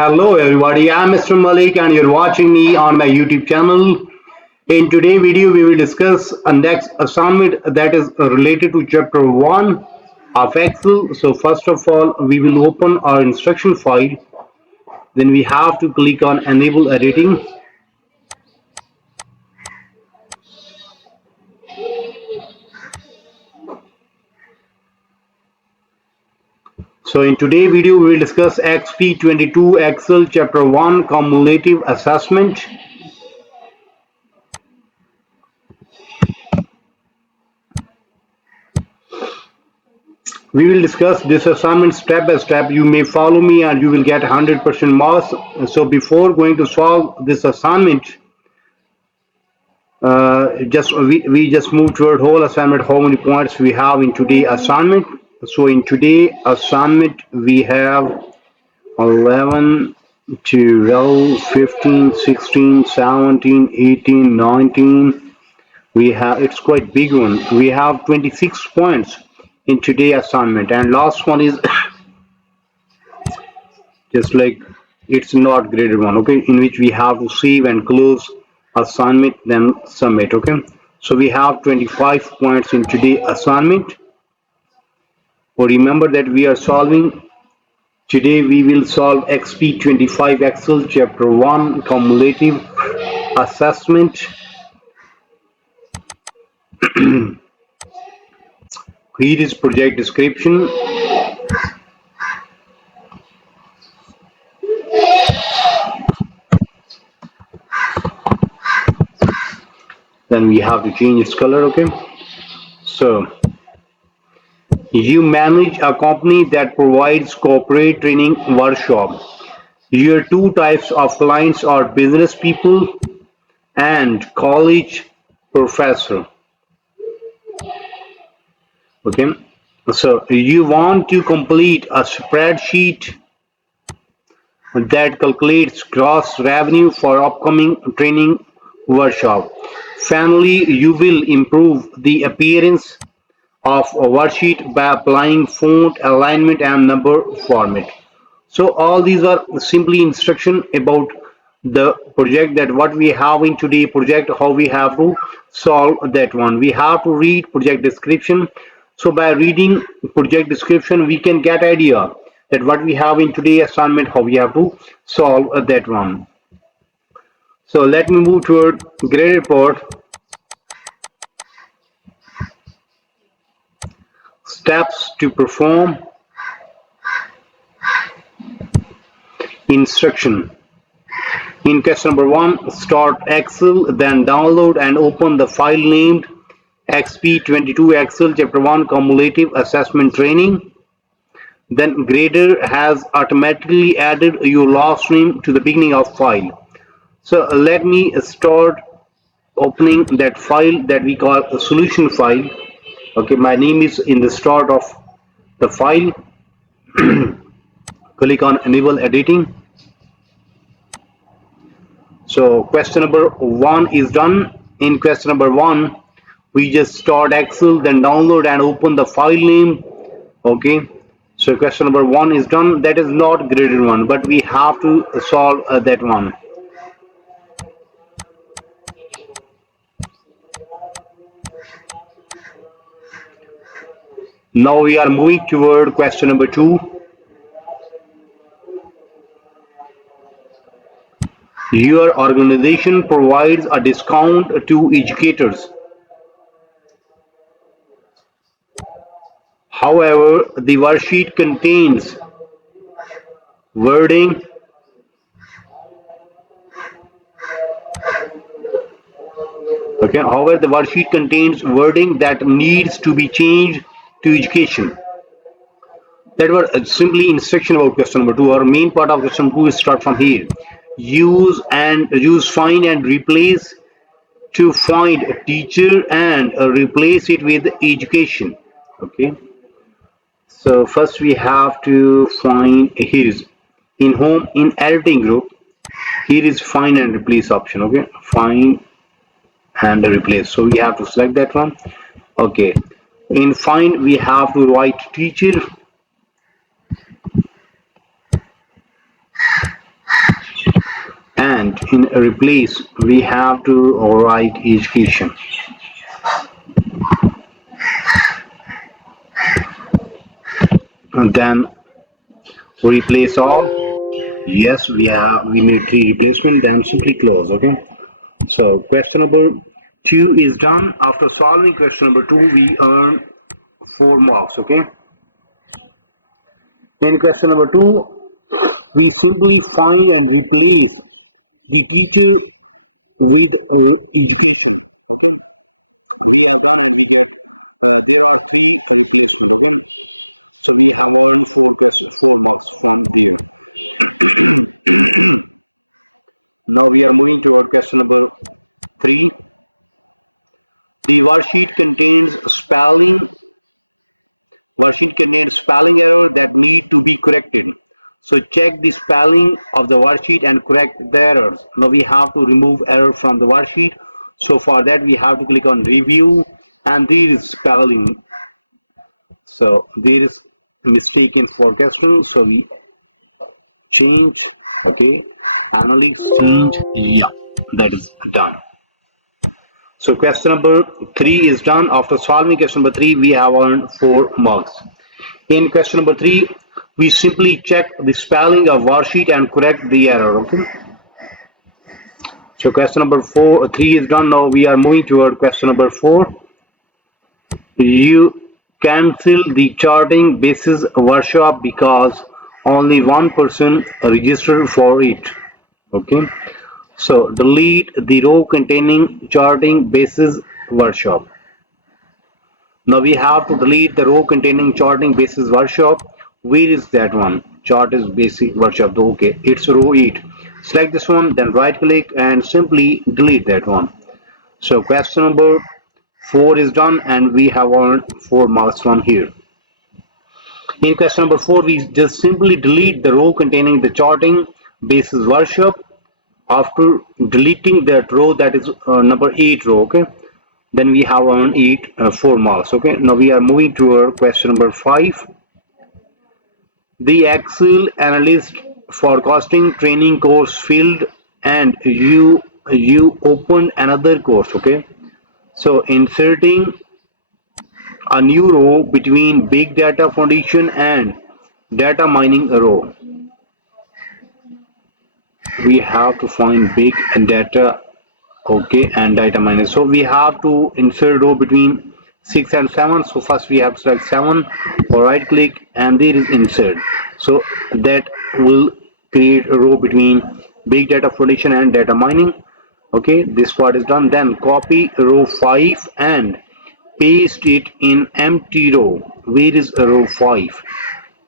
Hello everybody, I'm Mr. Malik and you're watching me on my YouTube channel. In today's video, we will discuss a next assignment that is related to chapter 1 of Excel. So first of all, we will open our instruction file. Then we have to click on enable editing. So in today's video, we will discuss Exp22 Excel chapter 1 cumulative assessment. We will discuss this assignment step by step. You may follow me and you will get 100% marks. So before going to solve this assignment, we just move toward whole assignment, how many points we have in today assignment. So in today assignment, we have 11, 12, 15, 16, 17, 18, 19. We have, it's quite big one. We have 26 points in today assignment, and last one is just like it's not graded one, okay, in which we have to save and close assignment then submit. Okay, so we have 25 points in today assignment. But remember that we are solving today, we will solve Exp25 Excel chapter 1 cumulative assessment. Here is project description. Then we have to change its color. Okay, so you manage a company that provides corporate training workshop. Your two types of clients are business people and college professor. Okay, so you want to complete a spreadsheet that calculates gross revenue for upcoming training workshop. Finally, you will improve the appearance of a worksheet by applying font alignment and number format. So all these are simply instruction about the project, that what we have in today project, how we have to solve that one. We have to read project description. So by reading project description, we can get idea that what we have in today assignment, how we have to solve that one. So let me move toward grade report. Steps to perform. Instruction. In question number 1, start Excel, then download and open the file named Exp22 Excel Chapter 1 Cumulative Assessment Training. Then Grader has automatically added your last name to the beginning of file. So let me start opening that file that we call a solution file. Okay, my name is in the start of the file. Click on enable editing. So question number 1 is done. In question number 1, we just start Excel, then download and open the file name. Okay, so question number 1 is done. That is not graded one, but we have to solve that one. Now we are moving toward question number 2. Your organization provides a discount to educators. However, the worksheet contains wording however, the worksheet contains wording that needs to be changed to education. That was simply instruction about question number 2. Our main part of question 2 is start from here. Use find and replace to find a teacher and replace it with education. Okay, so first we have to find, here is in home, in editing group, here is find and replace option. Okay, find and replace, so we have to select that one. Okay, in find we have to write teacher. and in replace we have to write education, and then replace all. Yes, we made three replacement, then simply close. Okay. So question number two is done. After solving question number two, we earn 4 marks. Okay. In question number two, we simply find and replace the teacher with education. Okay. We have done it. We get there are three replacements. Okay. So we have earned 4 marks from there. Now we are moving to our question number three. The worksheet contains spelling error that need to be corrected. So check the spelling of the worksheet and correct the errors. Now we have to remove error from the worksheet. So for that we have to click on review, and there is spelling. So there is mistake in forecasting. So we change. Okay. Finally change. Yeah, that is done. So question number three is done. After solving question number three, we have earned 4 marks. In question number three, we simply check the spelling of worksheet and correct the error. Okay. So question number three is done. Now we are moving toward question number four. You cancel the charting basis workshop because only one person registered for it. Okay. So delete the row containing charting basis workshop. Now we have to delete the row containing charting basis workshop. Where is that one? Chart is basic workshop. Okay, it's row 8. Select this one, then right click and simply delete that one. So question number 4 is done, and we have earned 4 marks from here. In question number 4, we just simply delete the row containing the charting basis workshop. After deleting that row, that is number 8 row. Okay. Then we have earned 4 marks. Okay. Now we are moving to our question number 5. The Excel analyst forecasting training course filled, and you opened another course. Okay. So inserting a new row between big data foundation and data mining row. We have to find big data. Okay, and data mining. So we have to insert row between 6 and 7. So first we have to select 7, or right click, and there is insert. So that will create a row between big data foundation and data mining. Okay, this part is done. Then copy row 5 and paste it in empty row. Where is row 5?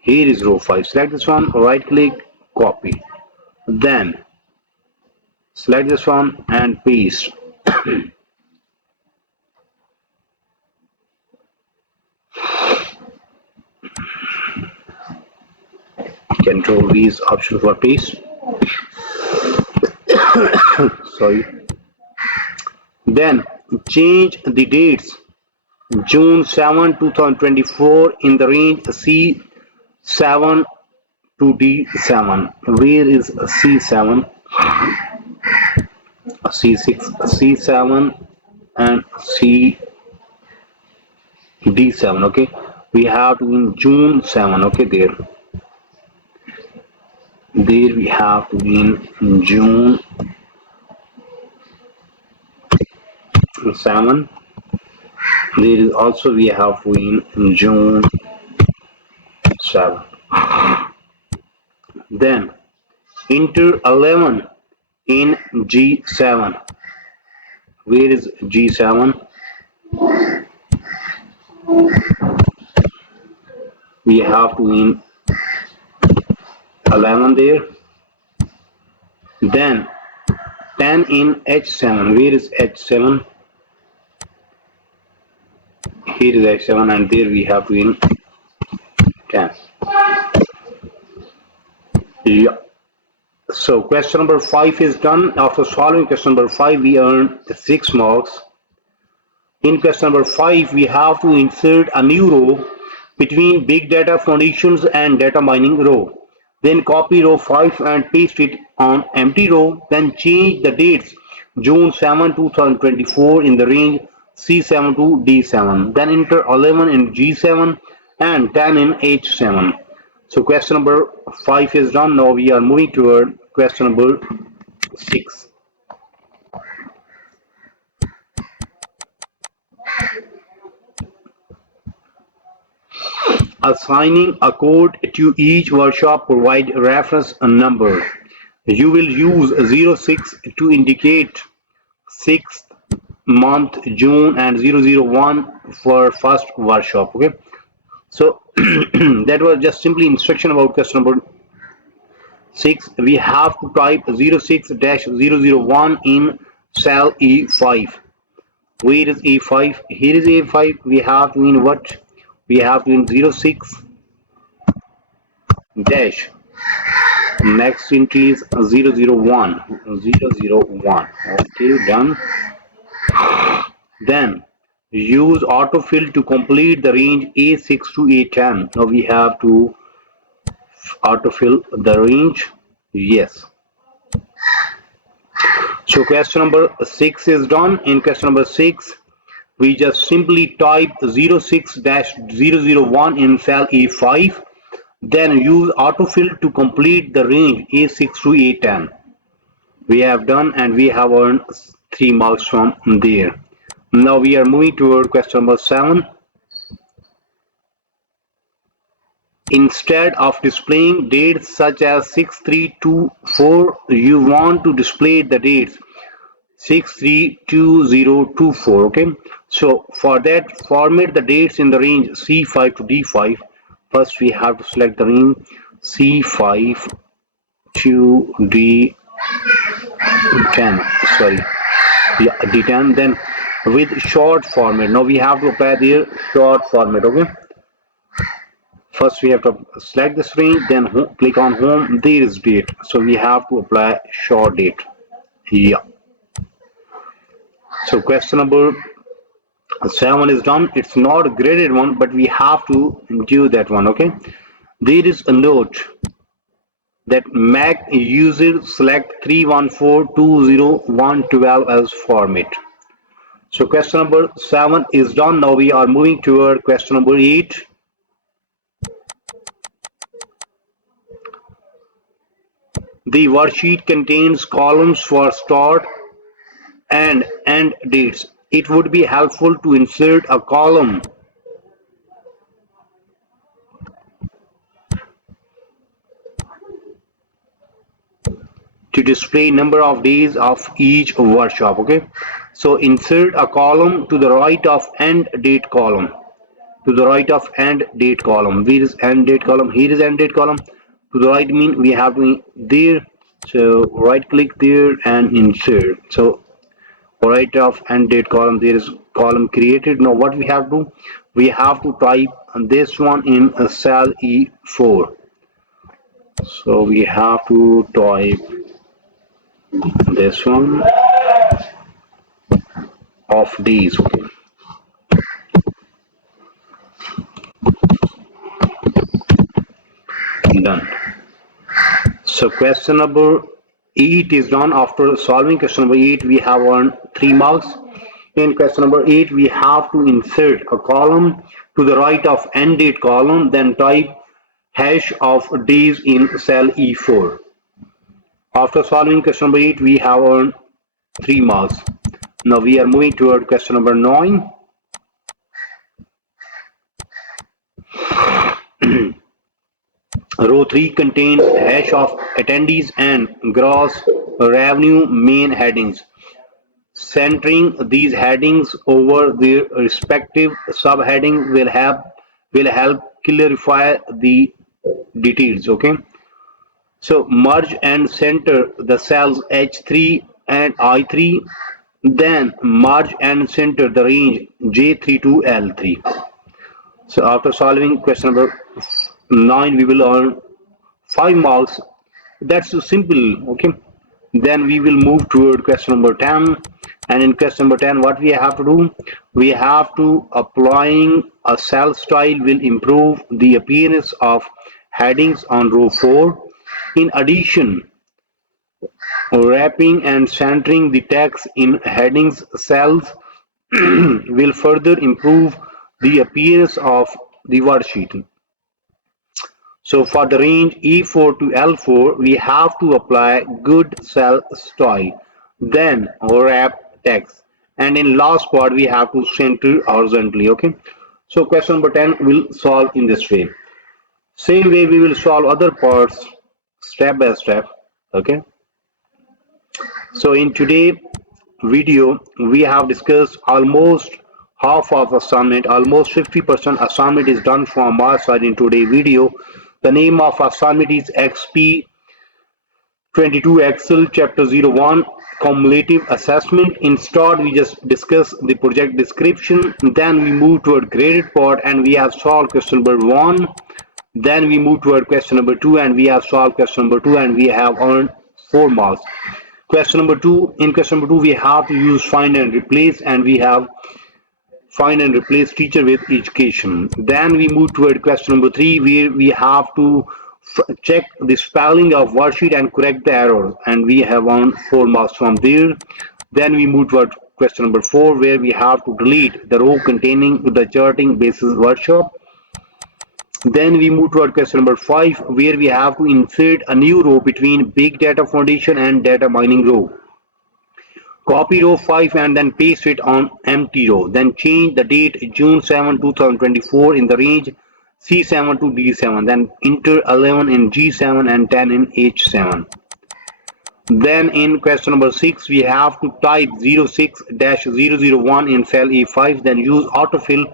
Here is row 5. Select this one, right click, copy. Then select this one and paste. Control V is option for paste. Sorry. Then change the dates. June 7, 2024 in the range C7 to D7. Where is C7? C6, C7 and D7. Okay. We have to in June 7. Okay, there we have to be in June 7. There is also we have to in June 7. Then enter 11 in G7. Where is G7? We have to in 11 there. Then 10 in H7. Where is H7? Here is H7, and there we have to in 10. Yeah. So question number 5 is done. After solving question number 5, we earn 6 marks. In question number 5, we have to insert a new row between big data foundations and data mining row. Then copy row 5 and paste it on empty row. Then change the dates June 7, 2024 in the range C7 to D7. Then enter 11 in G7 and 10 in H7. So question number 5 is done. Now we are moving toward question number 6. Assigning a code to each workshop provide reference number. You will use 06 to indicate 6th month June and 001 for first workshop. Okay, so that was just simply instruction about question number 6. We have to type 06-001 in cell E5. Where is E5? Here is E5. We have to in what? We have to in 06 dash. Next entry is 001. 001. Okay, done. Then use autofill to complete the range A6 to A10. Now we have to autofill the range. Yes. So question number 6 is done. In question number 6, we just simply type 06-001 in cell A5. Then use autofill to complete the range A6 to A10. We have done and we have earned 3 marks from there. Now we are moving toward question number 7. Instead of displaying dates such as 6324, you want to display the dates 632024. Okay, so for that, format the dates in the range C5 to D5. First we have to select the range C5 to D10. Sorry, yeah, D10. Then with short format. Now we have to apply the short format. Okay, first we have to select this range, then click on home. There is date, so we have to apply short date. Yeah. So question number 7 is done. It's not a graded one, but we have to do that one. Okay, there is a note that Mac user select 3142012 as format. So question number 7 is done. Now we are moving toward question number 8. The worksheet contains columns for start and end dates. It would be helpful to insert a column to display number of days of each workshop. Okay, so insert a column to the right of end date column. To the right of end date column. Where is end date column? Here is end date column. To the right mean we have to there. So right click there and insert. So right of end date column, there is column created. Now what we have to do? We have to type this one in a cell E4. So we have to type this one of these. Okay. Done. So question number 8 is done. After solving question number 8, we have earned 3 marks. In question number 8, we have to insert a column to the right of end date column, then type hash of days in cell E4. After solving question number 8, we have earned 3 marks. Now we are moving toward question number 9. Row 3 contains hash of attendees and gross revenue main headings. Centering these headings over their respective subheading will help clarify the details. Okay, so merge and center the cells H3 and I3, then merge and center the range J3 to L3. So after solving question number 9, we will earn 5 marks. That's so simple. Okay, then we will move toward question number 10. And in question number 10, what we have to do? We have to applying a cell style will improve the appearance of headings on row 4. In addition, wrapping and centering the text in headings cells will further improve the appearance of the worksheet. So for the range E4 to L4, we have to apply good cell style, then wrap text, and in last part we have to center horizontally. Okay. So question number 10 will solve in this way. Same way we will solve other parts step by step. Okay. So in today's video, we have discussed almost half of assignment, almost 50% assignment is done from our side in today's video. The name of assignment is Exp22 Excel Chapter 01 Cumulative Assessment. In start, we just discuss the project description. Then we move toward graded part and we have solved question number 1. Then we move toward question number 2 and we have solved question number 2 and we have earned 4 marks. Question number 2, in question number 2 we have to use find and replace and we have find and replace teacher with education. Then we move toward question number 3 where we have to check the spelling of worksheet and correct the errors and we have earned 4 marks from there. Then we move toward question number 4 where we have to delete the row containing the charting basis workshop. Then we move toward question number 5 where we have to insert a new row between big data foundation and data mining row. Copy row 5 and then paste it on empty row. Then change the date June 7, 2024 in the range C7 to D7. Then enter 11 in G7 and 10 in H7. Then in question number 6 we have to type 06-001 in cell A5. Then use autofill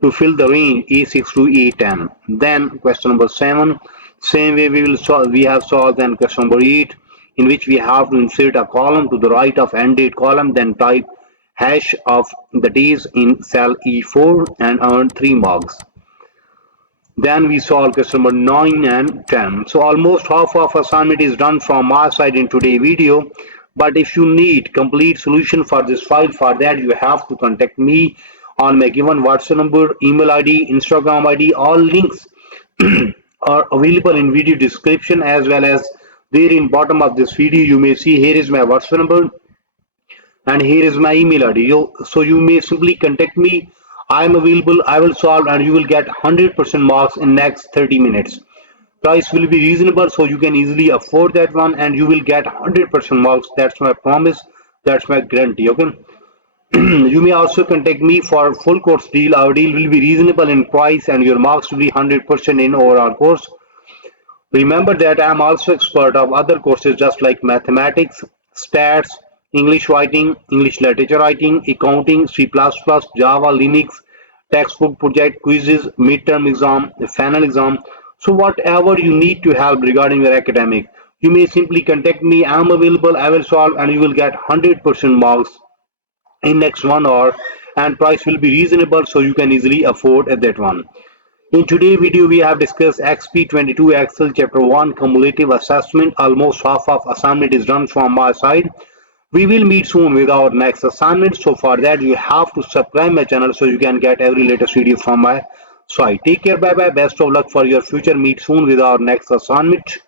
to fill the range A6 to A10. Then question number 7, same way we have solved. Then question number 8 in which we have to insert a column to the right of end date column, then type hash of the days in cell E4 and earn 3 marks. Then we solve question number 9 and 10. So almost half of assignment is done from our side in today's video. But if you need complete solution for this file, for that you have to contact me on my given WhatsApp number, email ID, Instagram ID. All links are available in video description as well as there in bottom of this video. You may see here is my WhatsApp number and here is my email ID. So you may simply contact me. I am available. I will solve and you will get 100% marks in next 30 minutes. Price will be reasonable so you can easily afford that one and you will get 100% marks. That's my promise. That's my guarantee. Okay. You may also contact me for full course deal. Our deal will be reasonable in price and your marks will be 100% in overall course. Remember that I am also expert of other courses just like mathematics, stats, English writing, English literature writing, accounting, C++, Java, Linux, textbook project, quizzes, midterm exam, final exam. So whatever you need to help regarding your academic, you may simply contact me. I am available. I will solve and you will get 100% marks in next 1 hour and price will be reasonable so you can easily afford that one. In today's video, we have discussed Exp22 Excel Chapter 1 Cumulative Assessment. Almost half of assignment is done from my side. We will meet soon with our next assignment. So for that, you have to subscribe my channel so you can get every latest video from my side. Take care. Bye bye. Best of luck for your future. Meet soon with our next assignment.